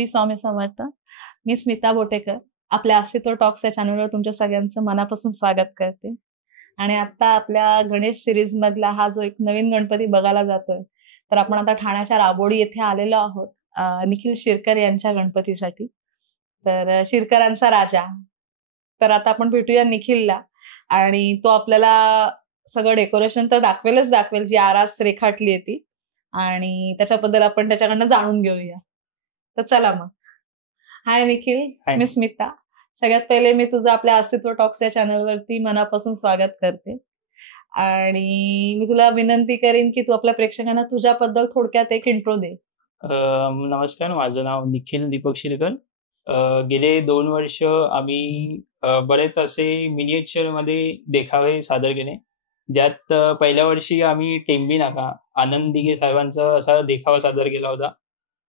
श्री स्वामी समर्थ. मी स्मिता बोटेकर आपल्या अस्तित्व टॉक्स या चॅनलवर तुमच्या सगळ्यांचं मनापासून स्वागत करते. आणि आता आपल्या गणेश सिरीज मधला हा जो एक नवीन गणपती बघायला जातोय, तर आपण आता ठाण्याच्या राबोडी येथे आलेलो आहोत निखिल शिरकर यांच्या गणपतीसाठी. तर शिरकरांचा राजा. तर आता आपण भेटूया निखिलला आणि तो आपल्याला सगळं डेकोरेशन तर दाखवेल, जी आरास रेखाटली आहे ती, आणि त्याच्याबद्दल आपण त्याच्याकडनं जाणून घेऊया. तर चला मग. हाय निखिल, मी स्मिता. सगळ्यात पहिले मी तुझं आपल्या अस्तित्व टॉक्स या चॅनलवरती मनापासून स्वागत करते आणि मी तुला विनंती करीन की तू आपल्या प्रेक्षकांना तुझ्याबद्दल थोडक्यात एक इंट्रो दे. नमस्कार, माझं नाव निखिल दीपक शिरकर. गेले 2 वर्ष आम्ही बरेच असे मिनिएचर मध्ये देखावे सादर केले, ज्यात पहिल्या वर्षी आम्ही टेंबी नाका आनंद दिघे साहेबांचा असा देखावा सादर केला होता.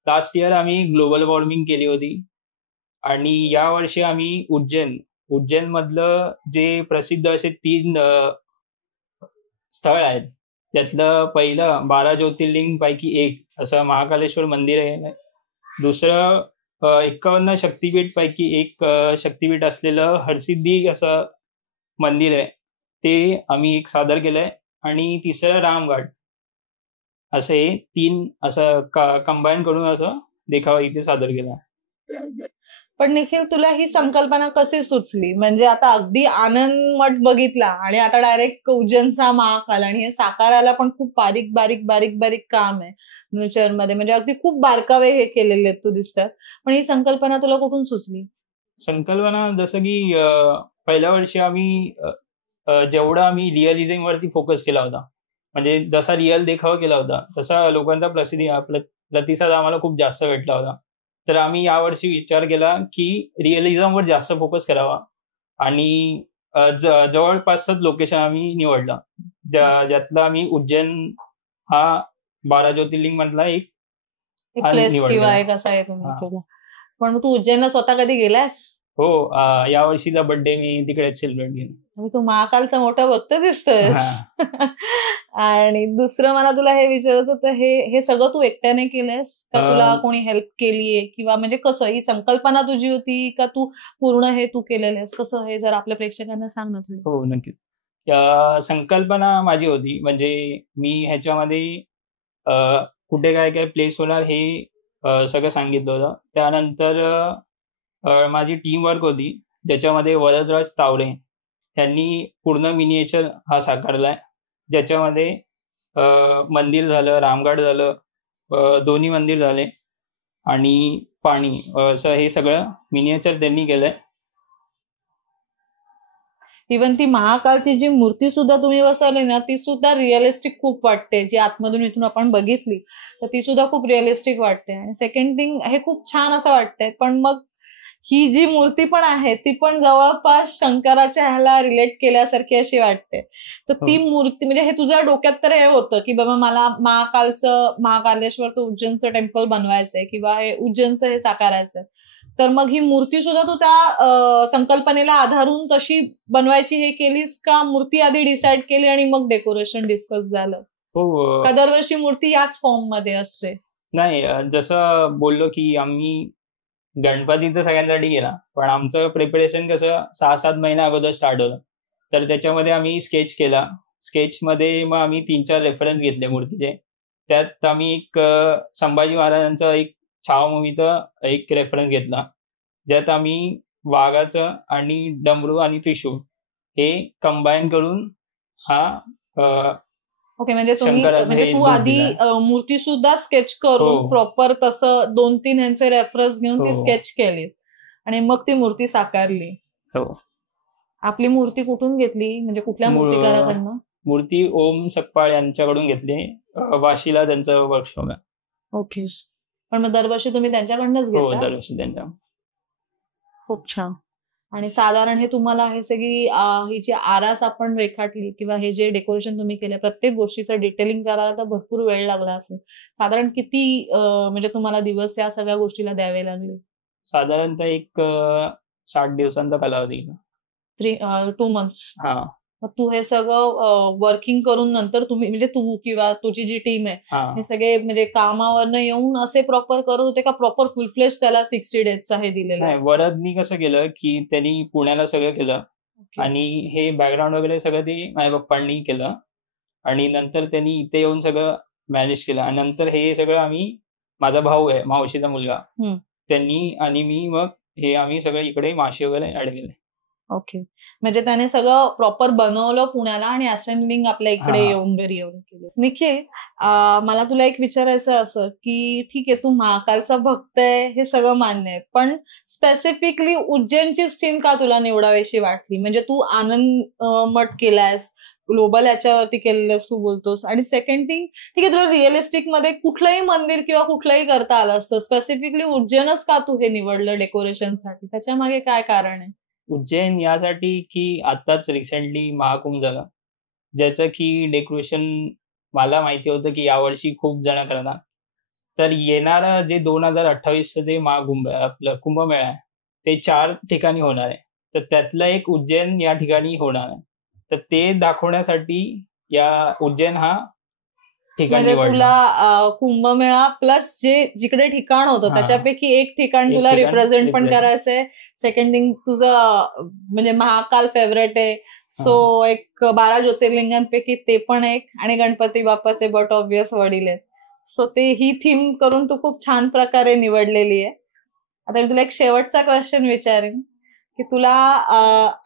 लास्ट इयर आम्ही ग्लोबल वॉर्मिंग केली होती आणि या वर्षी आम्ही उज्जैन मधलं जे प्रसिद्ध असे 3 स्थळ आहेत, त्यातलं पहिलं 12 ज्योतिर्लिंग पैकी एक असं महाकालेश्वर मंदिर आहे. दुसरं 51 शक्तीपीठ पैकी एक शक्तीपीठ असलेलं हरसिद्धी असं मंदिर आहे, ते आम्ही एक सादर केलंय. आणि तिसरं रामघाट. असे 3 असं कंबाईन करून असं देखावा इथे सादर केला. पण निखिल, तुला ही संकल्पना कशी सुचली? म्हणजे आता अगदी आनंद मठ बघितला आणि आता डायरेक्ट उज्जैनचा महाकाल, आणि हे साकाराला पण खूप बारीक बारीक बारीक बारीक काम आहे नेचर मध्ये, म्हणजे अगदी खूप बारकावे हे केलेले आहेत तू दिसतात. पण ही संकल्पना तुला कुठून सुचली? संकल्पना जसं की पहिल्या वर्षी आम्ही जेवढा आम्ही रिअलिझम वरती फोकस केला होता, म्हणजे जसा रिअल देखावा केला होता तसा लोकांचा प्रतिसाद आम्हाला खूप जास्त भेटला होता. तर आम्ही यावर्षी विचार केला की रिअलिझमवर जास्त फोकस करावा आणि जवळपासच लोकेशन आम्ही निवडलं, ज्यातला आम्ही उज्जैन हा 12 ज्योतिर्लिंग मधला एक प्लेस किंवा एक असा आहे तुम्ही. पण तू उज्जैनला स्वतः कधी गेलास? हो, या वर्षीचा बर्थडे मी तिकडेच सेलिब्रेट केला. तू महाकालचा मोठा भक्त दिसतोय. आणि दुसरं मला तुला हे विचारायचं होतं, हे सगळं तू एकट्याने केलंयस का तुला कोणी हेल्प केलीये, किंवा म्हणजे कसं ही संकल्पना तुझी होती का तू पूर्ण हे तू केलेलंस, कसं हे जर आपल्या प्रेक्षकांना सांग ना थोडं. हो, नक्कीच. संकल्पना माझी होती, म्हणजे मी ह्याच्यामध्ये कुठे काय काय प्लेस होणार हे सगळं सांगितलं होतं. त्यानंतर माझी टीम वर्क होती, ज्याच्यामध्ये वरदराज तावरे यांनी पूर्ण मिनिएचर हा साकारलाय, ज्याच्यामध्ये मंदिर झालं, रामघाट झालं, दोन्ही मंदिर झाले आणि पाणी, असं हे सगळं मिनिएचर त्यांनी केलंय. इव्हन ती महाकालची जी मूर्ती सुद्धा तुम्ही बसवली ना, ती सुद्धा रिअलिस्टिक खूप वाटते. जी आतमधून इथून आपण बघितली तर ती सुद्धा खूप रिअलिस्टिक वाटते. आणि सेकंड थिंग, हे खूप छान असं वाटतंय. पण मग ही जी मूर्ती पण आहे ती पण जवळपास शंकराच्या ह्याला रिलेट केल्यासारखी अशी वाटते. तर ती मूर्ती, म्हणजे हे तुझ्या डोक्यात तर हे होतं की बाबा मला महाकालेश्वरचं उज्जैनचं टेम्पल बनवायचंय किंवा हे उज्जैनचं हे साकारायचंय, तर मग ही मूर्ती सुद्धा तू त्या संकल्पनेला आधारून तशी बनवायची हे केलीस का मूर्ती आधी डिसाईड केली आणि मग डेकोरेशन डिस्कस झालं? हो, का दरवर्षी मूर्ती याच फॉर्म मध्ये असते? नाही, जसं बोललो की आम्ही गणपती तर सगळ्यांसाठी केला, पण आमचं प्रिपरेशन कसं 6-7 महिन्या अगोदर स्टार्ट होतं. तर त्याच्यामध्ये आम्ही स्केच केला. स्केचमध्ये मग आम्ही 3-4 रेफरन्स घेतले मूर्तीचे. त्यात आम्ही एक संभाजी महाराजांचा एक छावा मूवीचा एक रेफरन्स घेतला, ज्यात आम्ही वाघाचं आणि डमरू आणि त्रिशूळ हे कंबाईन करून हा ओके, म्हणजे तू आधी मूर्ती सुद्धा स्केच करून प्रॉपर तसं 2-3 ह्यांचे रेफरन्स घेऊन ती स्केच केली आणि मग ती मूर्ती साकारली. हो. आपली मूर्ती कुठून घेतली, म्हणजे कुठल्या मूर्तिकाराकडनं? मूर्ती ओम सकपाळ यांच्याकडून घेतली, वाशीला त्यांचं वर्कशॉप आहे. ओके. पण मग दरवर्षी तुम्ही त्यांच्याकडनंच घेता? हो, दरवर्षी त्यांच्या. खूप छान. आणि साधारण हे तुम्हाला हे सगळी ही जी आरास आपण रेखाटली किंवा हे जे डेकोरेशन तुम्ही केलं, प्रत्येक गोष्टीचं डिटेलिंग करायला तर भरपूर वेळ लागला असेल. साधारण किती म्हणजे तुम्हाला दिवस या सगळ्या गोष्टीला द्यावे लागले? साधारणतः एक 60 दिवसांचा कालावधी. 2 months. हा. मग तू हे सगळं वर्किंग करून नंतर तुम्ही म्हणजे तू किंवा तुझी जी टीम आहे हे सगळे म्हणजे कामावरनं येऊन असे प्रॉपर करत होते का प्रॉपर फुल फ्लेश त्याला 60 डेजचा हे दिलेलं नाही, वरदनी कसं केलं की त्यांनी पुण्याला सगळं केलं आणि हे बॅकग्राऊंड वगैरे सगळं ते माझ्या पप्पांनी केलं आणि नंतर त्यांनी इथे येऊन सगळं मॅनेज केलं आणि नंतर हे सगळं आम्ही, माझा भाऊ आहे मावशीचा मुलगा, त्यांनी आणि मी मग हे आम्ही सगळं इकडे माशी वगैरे ऍड केले. ओके, म्हणजे त्याने सगळं प्रॉपर बनवलं पुण्याला आणि असेंब्लिंग आपल्या इकडे येऊन घरी येऊन केलं. निखिल, मला तुला एक विचारायचं असं की ठीक आहे तू महाकालचा भक्त आहे हे सगळं मान्य आहे, पण स्पेसिफिकली उज्जैनची थीम का तुला निवडावीशी वाटली? म्हणजे तू आनंद मठ केलायस, ग्लोबल याच्यावरती केलेलंस तू बोलतोस, आणि सेकंड थिंग ठीक आहे तुला रिअलिस्टिक मध्ये कुठलंही मंदिर किंवा कुठलंही करता आलं असतं, स्पेसिफिकली उज्जैनच का तू हे निवडलं डेकोरेशनसाठी? त्याच्या मागे काय कारण आहे? उज्जैन यासाठी की आताच रिसेंटली महाकुंभ झाला, ज्याचं की डेकोरेशन मला माहिती होतं की यावर्षी खूप जण करणार, तर येणारं जे 2028चं जे महाकुंभ आपलं कुंभमेळा आहे ते 4 ठिकाणी होणार आहे, तर त्यातलं एक उज्जैन या ठिकाणी होणार आहे, तर ते दाखवण्यासाठी या उज्जैन हा ठिकाण म्हणजे निवडला. तुला कुंभमेळा प्लस जे जिकडे ठिकाण होतं त्याच्यापैकी एक ठिकाण तुला रिप्रेझेंट पण करायचंय. सेकंड थिंग तुझं म्हणजे महाकाल फेवरेट आहे, सो एक 12 ज्योतिर्लिंगांपैकी ते पण एक, आणि गणपती बाप्पाचे बट ऑब्वियस वडील आहेत, सो ते ही थीम करून तू खूप छान प्रकारे निवडलेली आहे. आता मी तुला एक शेवटचा क्वेश्चन विचारेन की तुला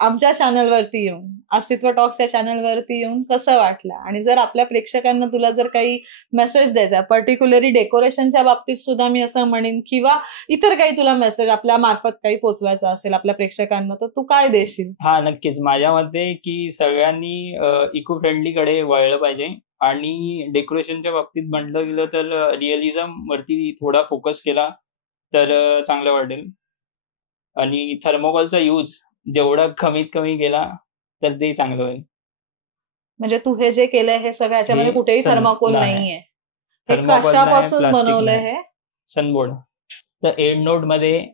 आमच्या चॅनलवरती येऊन, अस्तित्व टॉक्स या चॅनलवरती येऊन कसं वाटलं, आणि जर आपल्या प्रेक्षकांना तुला जर काही मेसेज द्यायचा, पर्टिक्युलरली डेकोरेशनच्या बाबतीत सुद्धा मी असं म्हणेन, किंवा इतर काही तुला मेसेज आपल्या मार्फत काही पोचवायचा असेल आपल्या प्रेक्षकांना, तर तू काय देशील? हा, नक्कीच. माझ्या मते की सगळ्यांनी इको फ्रेंडली कडे वळलं पाहिजे आणि डेकोरेशनच्या बाबतीत म्हटलं गेलं तर रिअलिझम वरती थोडा फोकस केला तर चांगलं वाटेल, आणि थर्मोकॉलचा यूज जेवढा कमीत कमी केला तर ते चांगलं होईल. म्हणजे तू हे जे केलंय हे सगळं याच्यामध्ये कुठेही थर्माकोल नाहीये, हे कशापासून बनवलंय? हे सनबोर्ड. तर एंड नोट मध्ये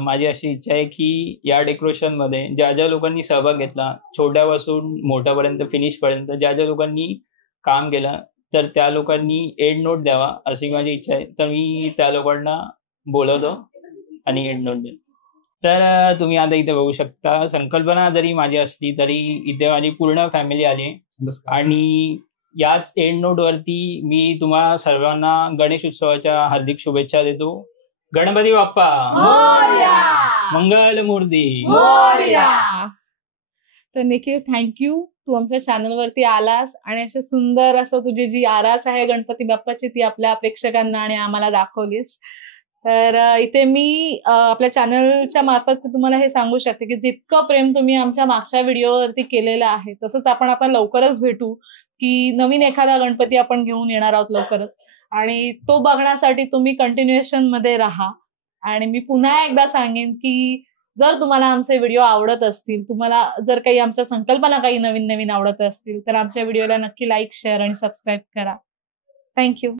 माझी अशी इच्छा आहे की या डेकोरेशन मध्ये ज्या ज्या लोकांनी सहभाग घेतला, छोट्यापासून मोठ्यापर्यंत फिनिश पर्यंत ज्या ज्या लोकांनी काम केलं, तर त्या लोकांनी एंड नोट द्यावा अशी माझी इच्छा आहे, तर मी त्या लोकांना बोलवतो आणि एंड नोट देतो. तर तुम्ही आता इथे बघू शकता, संकल्पना जरी माझी असली तरी इथे माझी पूर्ण फॅमिली आली आहे, आणि याच एंड नोट वरती मी तुम्हा सर्वांना गणेश उत्सवाच्या हार्दिक शुभेच्छा देतो. गणपती बाप्पा मंगल मूर्ती. तर निखिल, थँक्यू, तू आमच्या चॅनलवरती आलास आणि असे सुंदर असं तुझी जी आरास आहे गणपती बाप्पाची ती आपल्या प्रेक्षकांना आणि आम्हाला दाखवलीस. तर इथे मी आपल्या चॅनलच्या मार्फत तुम्हाला हे सांगू शकते की जितकं प्रेम तुम्ही आमच्या मागच्या व्हिडिओवरती केलेलं आहे, तसंच आपण आता लवकरच भेटू, की नवीन एखादा गणपती आपण घेऊन येणार आहोत लवकरच, आणि तो बघण्यासाठी तुम्ही कंटिन्युएशन मध्ये राहा. आणि मी पुन्हा एकदा सांगेन की जर तुम्हाला आमचे व्हिडिओ आवडत असतील, तुम्हाला जर काही आमच्या संकल्पना काही नवीन नवीन आवडत असतील, तर आमच्या व्हिडिओला नक्की लाईक, शेअर आणि सबस्क्राईब करा. थँक्यू.